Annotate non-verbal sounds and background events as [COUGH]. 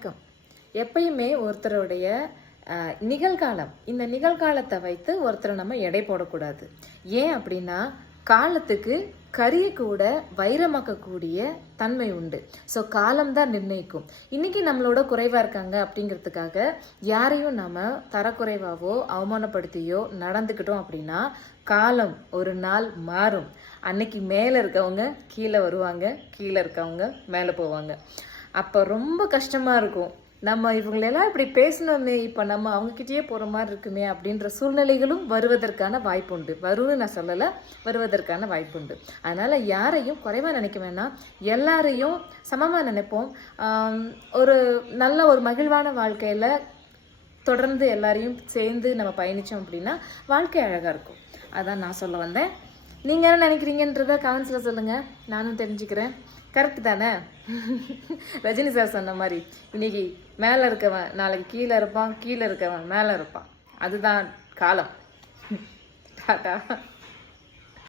வணக்கம் எப்பயுமே ஒருத்தருடைய அஹ், நிகழ்காலம் இந்த நிகழ்காலத்தை வைத்து ஒருத்தரை நம்ம எடை போடக்கூடாது. ஏன் அப்படின்னா காலத்துக்கு கரிய கூட வைரமாக்கக்கூடிய தன்மை உண்டு. ஸோ காலம்தான் நிர்ணயிக்கும். இன்னைக்கு நம்மளோட குறைவாக இருக்காங்க அப்படிங்கிறதுக்காக யாரையும் நம்ம தரக்குறைவாவோ அவமானப்படுத்தியோ நடந்துக்கிட்டோம் அப்படின்னா காலம் ஒரு நாள் மாறும். அன்னைக்கு மேலே இருக்கவங்க கீழே வருவாங்க கீழே இருக்கவங்க மேலே போவாங்க. அப்போ ரொம்ப கஷ்டமாக இருக்கும். நம்ம இவங்களெல்லாம் இப்படி பேசணுமே இப்போ நம்ம அவங்கக்கிட்டேயே போகிற மாதிரி இருக்குமே அப்படின்ற சூழ்நிலைகளும் வருவதற்கான வாய்ப்புண்டு. வரும்னு நான் சொல்லலை வருவதற்கான வாய்ப்புண்டு. அதனால் யாரையும் குறைவாக நினைக்க வேணாம். எல்லாரையும் சமமாக நினைப்போம். ஒரு நல்ல ஒரு மகிழ்வான வாழ்க்கையில் தொடர்ந்து எல்லாரையும் சேர்ந்து நம்ம பயணித்தோம் அப்படின்னா வாழ்க்கை அழகாக இருக்கும். அதான் நான் சொல்ல வந்தேன். நீங்கள் என்ன நினைக்கிறீங்கன்றத கமெண்ட்ஸில் சொல்லுங்கள் நானும் தெரிஞ்சுக்கிறேன். கரெக்ட் தானே? ரஜினி சார் சொன்ன மாதிரி இன்னைக்கு மேலே இருக்கவன் நாளைக்கு கீழே இருப்பான் கீழே இருக்கவன் மேலே இருப்பான். அதுதான் காலம். [LAUGHS] டாட்டா